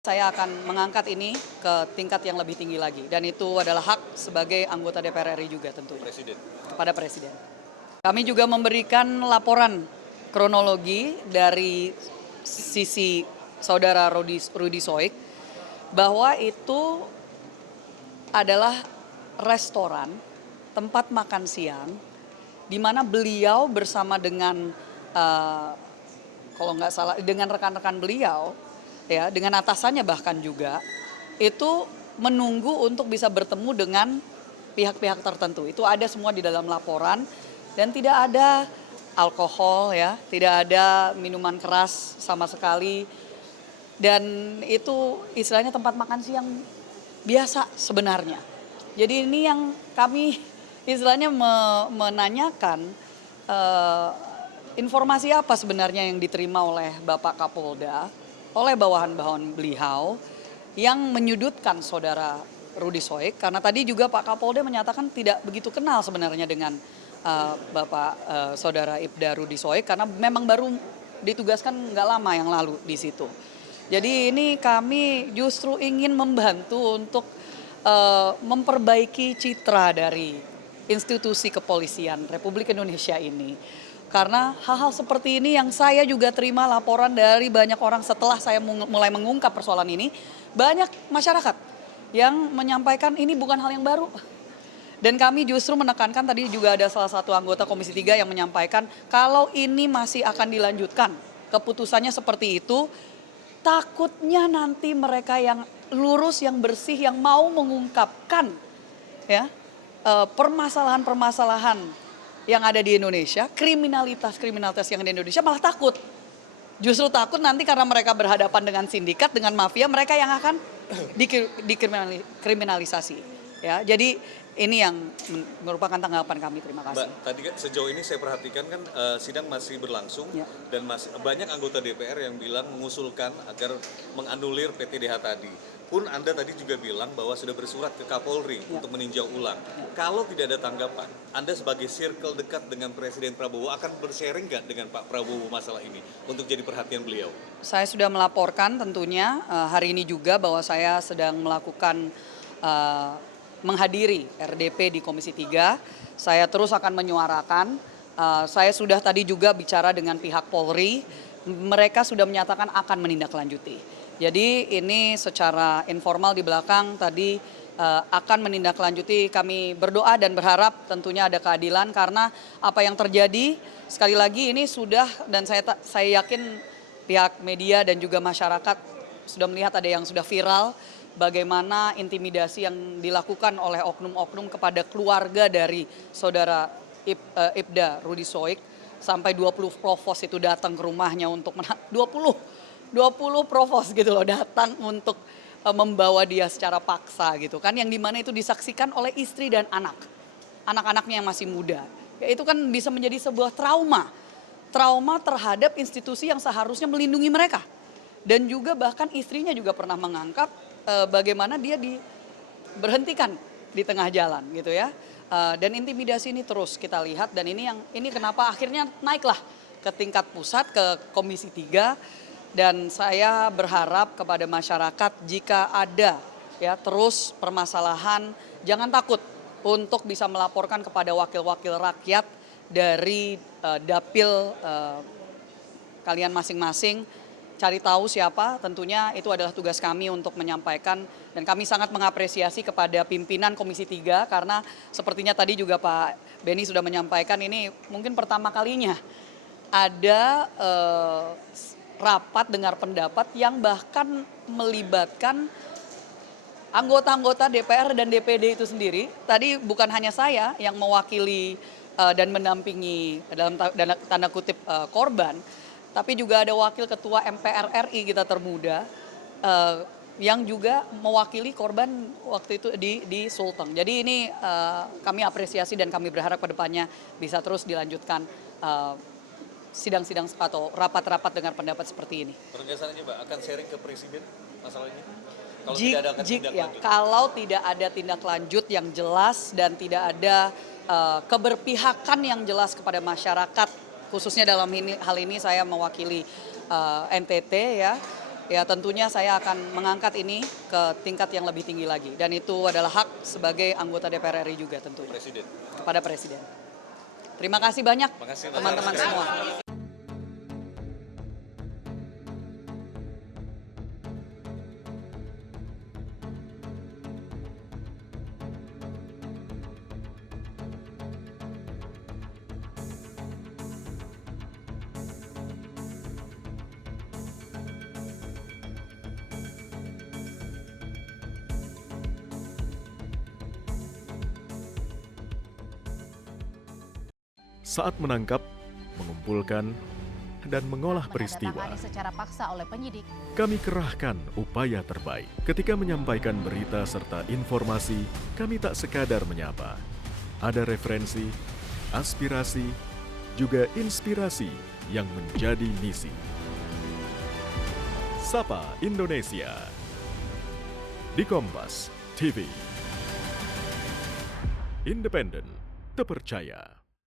Saya akan mengangkat ini ke tingkat yang lebih tinggi lagi dan itu adalah hak sebagai anggota DPR RI juga tentunya Presiden. kepada Presiden. Kami juga memberikan laporan kronologi dari sisi saudara Rudy Soik bahwa itu adalah restoran tempat makan siang di mana beliau bersama dengan kalau nggak salah dengan rekan-rekan beliau ya, dengan atasannya bahkan juga, itu menunggu untuk bisa bertemu dengan pihak-pihak tertentu. Itu ada semua di dalam laporan dan tidak ada alkohol ya, tidak ada minuman keras sama sekali. Dan itu istilahnya tempat makan siang biasa sebenarnya. Jadi ini yang kami istilahnya menanyakan informasi apa sebenarnya yang diterima oleh Bapak Kapolda, oleh bawahan-bawahan beliau yang menyudutkan saudara Rudy Soik, karena tadi juga Pak Kapolda menyatakan tidak begitu kenal sebenarnya dengan Bapak saudara Ibda Rudy Soik karena memang baru ditugaskan nggak lama yang lalu di situ. Jadi ini kami justru ingin membantu untuk memperbaiki citra dari institusi kepolisian Republik Indonesia ini. Karena hal-hal seperti ini yang saya juga terima laporan dari banyak orang setelah saya mulai mengungkap persoalan ini, banyak masyarakat yang menyampaikan ini bukan hal yang baru. Dan kami justru menekankan, tadi juga ada salah satu anggota Komisi 3 yang menyampaikan kalau ini masih akan dilanjutkan, keputusannya seperti itu, takutnya nanti mereka yang lurus, yang bersih, yang mau mengungkapkan ya permasalahan-permasalahan yang ada di Indonesia, kriminalitas yang ada di Indonesia malah takut. Justru takut nanti karena mereka berhadapan dengan sindikat, dengan mafia, mereka yang akan dikriminalisasi. Ya, jadi ini yang merupakan tanggapan kami. Terima kasih. Mbak, tadi kan sejauh ini saya perhatikan kan sidang masih berlangsung Ya. dan banyak anggota DPR yang bilang mengusulkan agar menganulir PTDH tadi. Pun Anda tadi juga bilang bahwa sudah bersurat ke Kapolri untuk meninjau ulang. Kalau tidak ada tanggapan, Anda sebagai circle dekat dengan Presiden Prabowo akan bersharing nggak dengan Pak Prabowo masalah ini untuk jadi perhatian beliau? Saya sudah melaporkan tentunya hari ini juga bahwa saya sedang melakukan menghadiri RDP di Komisi 3. Saya terus akan menyuarakan. Saya sudah tadi juga bicara dengan pihak Polri. Mereka sudah menyatakan akan menindaklanjuti. Jadi ini secara informal di belakang tadi akan menindaklanjuti. Kami berdoa dan berharap tentunya ada keadilan karena apa yang terjadi sekali lagi ini sudah, dan saya yakin pihak media dan juga masyarakat sudah melihat ada yang sudah viral bagaimana intimidasi yang dilakukan oleh oknum-oknum kepada keluarga dari saudara Ibda Rudy Soik, sampai 20 provos itu datang ke rumahnya untuk 20 provos gitu loh datang untuk membawa dia secara paksa gitu kan, yang dimana itu disaksikan oleh istri dan anak-anaknya yang masih muda. Ya itu kan bisa menjadi sebuah trauma terhadap institusi yang seharusnya melindungi mereka. Dan juga bahkan istrinya juga pernah mengangkat bagaimana dia diberhentikan di tengah jalan gitu ya. Dan intimidasi ini terus kita lihat, dan ini kenapa akhirnya naiklah ke tingkat pusat, ke Komisi 3. Dan saya berharap kepada masyarakat jika ada ya terus permasalahan, jangan takut untuk bisa melaporkan kepada wakil-wakil rakyat dari dapil kalian masing-masing. Cari tahu siapa, tentunya itu adalah tugas kami untuk menyampaikan, dan kami sangat mengapresiasi kepada pimpinan Komisi 3 karena sepertinya tadi juga Pak Beni sudah menyampaikan ini mungkin pertama kalinya ada rapat dengar pendapat yang bahkan melibatkan anggota-anggota DPR dan DPD itu sendiri. Tadi bukan hanya saya yang mewakili dan mendampingi dalam tanda kutip korban, tapi juga ada wakil ketua MPR RI kita termuda yang juga mewakili korban waktu itu di Sulteng. Jadi ini kami apresiasi dan kami berharap ke depannya bisa terus dilanjutkan sidang-sidang atau rapat-rapat dengar pendapat seperti ini. Penegasannya Mbak, akan sharing ke Presiden masalah ini? Kalau tidak ada tindak lanjut yang jelas dan tidak ada keberpihakan yang jelas kepada masyarakat, khususnya dalam hal ini saya mewakili NTT ya, ya tentunya saya akan mengangkat ini ke tingkat yang lebih tinggi lagi. Dan itu adalah hak sebagai anggota DPR RI juga tentunya. Presiden. Kepada Presiden. Terima kasih banyak Makasih, teman-teman Mas. semua. Saat menangkap, mengumpulkan, dan mengolah peristiwa, Menandatangani secara paksa oleh penyidik. kami kerahkan upaya terbaik. Ketika menyampaikan berita serta informasi, kami tak sekadar menyapa. Ada referensi, aspirasi, juga inspirasi yang menjadi misi. Sapa Indonesia di Kompas TV. Independen, terpercaya.